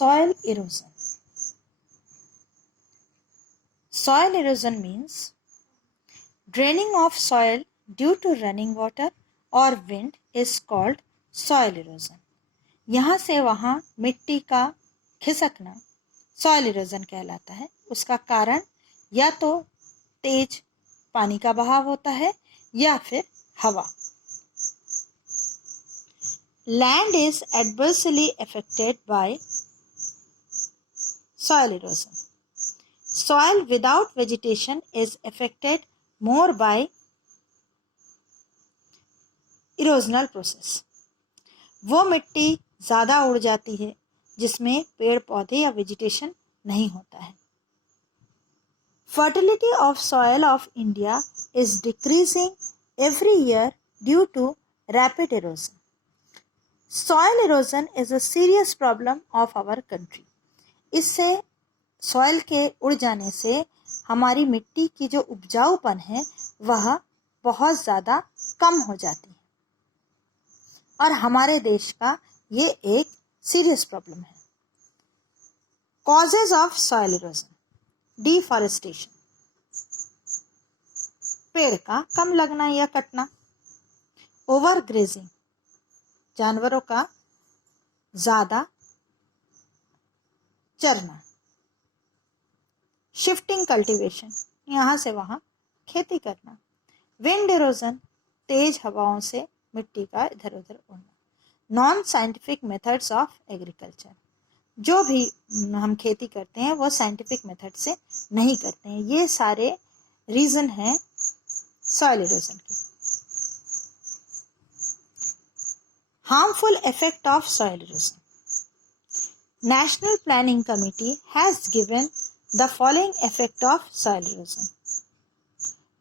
soil erosion. Soil erosion means draining of soil due to running water or wind is called soil erosion. यहाँ से वहाँ मिट्टी का खिसकना soil erosion कहलाता है। उसका कारण या तो तेज पानी का बहाव होता है या फिर हवा। Land is adversely affected by soil erosion. Soil without vegetation is affected more by erosional process. वो मिट्टी ज़्यादा उड़ जाती है जिसमें पेड़ पौधे या वेजिटेशन नहीं होता है। Fertility of soil of India is decreasing every year due to rapid erosion. Soil erosion is a serious problem of our country. इससे सॉइल के उड़ जाने से हमारी मिट्टी की जो उपजाऊपन है वह बहुत ज़्यादा कम हो जाती है और हमारे देश का ये एक सीरियस प्रॉब्लम है। Causes of soil erosion, deforestation, पेड़ का कम लगना या कटना, ओवर ग्रेजिंग, जानवरों का ज़्यादा चरना, शिफ्टिंग कल्टीवेशन, यहाँ से वहाँ खेती करना, विंड इरोजन, तेज हवाओं से मिट्टी का इधर उधर उड़ना, non scientific methods of agriculture, जो भी हम खेती करते हैं वो साइंटिफिक मेथड से नहीं करते हैं। ये सारे रीज़न हैं सॉइल इरोजन के। Harmful effect of soil erosion, national planning committee has given the following effect of soil erosion: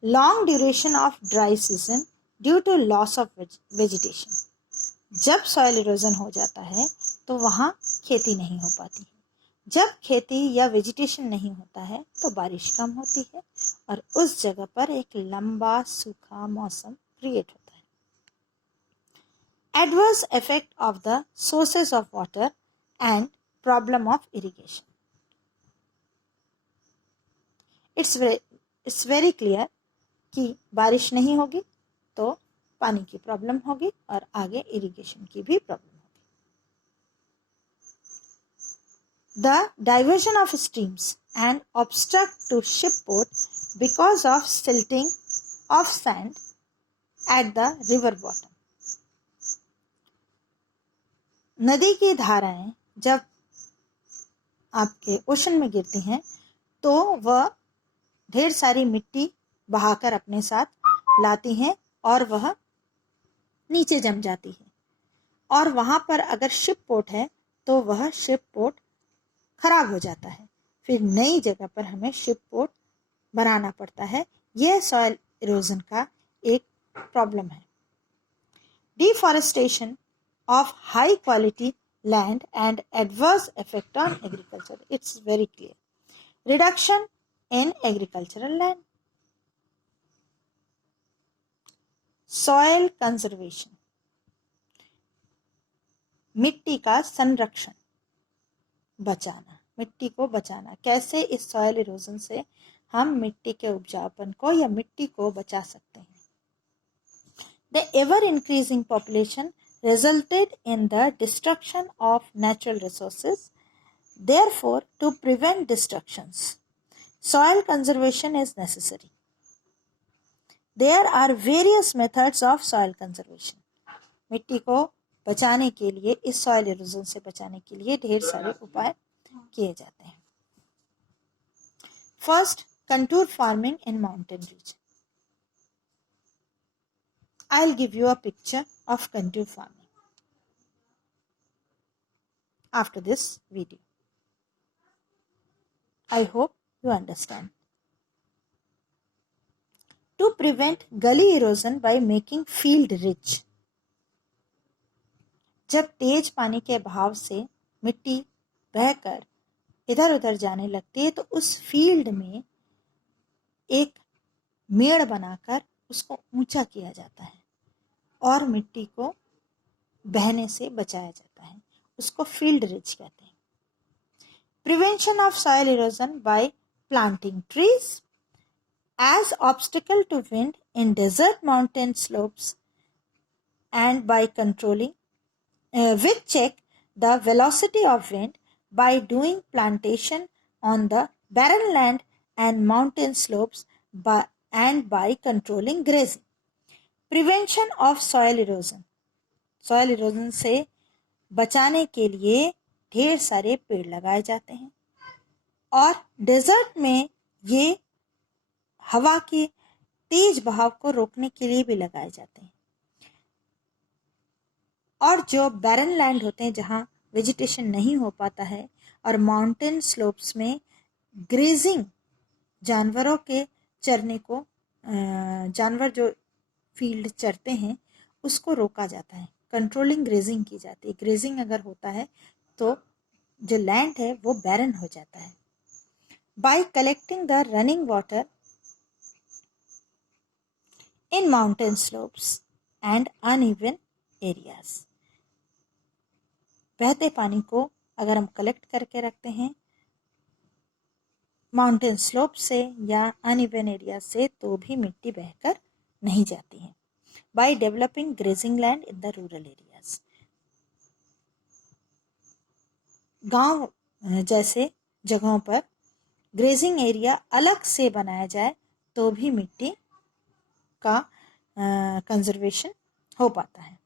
long duration of dry season due to loss of vegetation. जब soil erosion हो जाता है तो वहाँ खेती नहीं हो पाती है। जब खेती या वेजिटेशन नहीं होता है तो बारिश कम होती है और उस जगह पर एक लंबा सूखा मौसम क्रिएट होता है। Adverse effect of the sources of water and problem of irrigation. It's very clear कि बारिश नहीं होगी तो पानी की प्रॉब्लम होगी और आगे इरिगेशन की भी प्रॉब्लम होगी। The diversion of streams and obstruct to ship port because of silting of sand at the river bottom. नदी की धाराएं जब आपके ओशन में गिरती हैं तो वह ढेर सारी मिट्टी बहाकर अपने साथ लाती हैं और वह नीचे जम जाती है और वहाँ पर अगर शिप पोर्ट है तो वह शिप पोर्ट खराब हो जाता है। फिर नई जगह पर हमें शिप पोर्ट बनाना पड़ता है। यह सॉइल इरोजन का एक प्रॉब्लम है। Deforestation of high quality land and adverse effect on agriculture, it's very clear. Reduction in agricultural land. Soil conservation, मिट्टी का संरक्षण, बचाना, मिट्टी को बचाना। कैसे इस सॉइल इरोजन से हम मिट्टी के उपजाऊपन को या मिट्टी को बचा सकते हैं। The ever increasing population resulted in the destruction of natural resources. Therefore, to prevent destructions, soil conservation is necessary. There are various methods of soil conservation. मिट्टी को बचाने के लिए, इस सॉइल इरोजन से बचाने के लिए ढेर सारे उपाय किए जाते हैं। First, contour farming in mountain region. I'll give you a picture of contour farming after this video. I hope you understand. To prevent gully erosion by making field ridge. जब तेज पानी के बहाव से मिट्टी बहकर इधर उधर जाने लगती है तो उस फील्ड में एक मेड़ बनाकर उसको ऊंचा किया जाता है और मिट्टी को बहने से बचाया जाता है। उसको फील्ड रिज कहते हैं। Prevention of soil erosion by planting trees as obstacle to wind in desert mountain slopes and by controlling which check the velocity of wind by doing plantation on the barren land and mountain slopes and by controlling grazing. Prevention of soil erosion. Soil erosion से बचाने के लिए ढेर सारे पेड़ लगाए जाते हैं और डेजर्ट में ये हवा के तेज बहाव को रोकने के लिए भी लगाए जाते हैं। और जो बैरन लैंड होते हैं जहाँ वेजिटेशन नहीं हो पाता है और माउंटेन स्लोप्स में ग्रेजिंग जानवरों के चरने को जानवर जो फील्ड चरते हैं उसको रोका जाता है। कंट्रोलिंग ग्रेजिंग की जाती है। ग्रेजिंग अगर होता है तो जो लैंड है वो बैरन हो जाता है। Bye collecting the running water in mountain slopes and uneven areas. बहते पानी को अगर हम कलेक्ट करके रखते हैं माउंटेन स्लोप से या अनइवन एरिया से तो भी मिट्टी बहकर नहीं जाती है। By developing grazing land in the rural areas. गांव जैसे जगहों पर ग्रेजिंग एरिया अलग से बनाया जाए तो भी मिट्टी का कंजर्वेशन हो पाता है।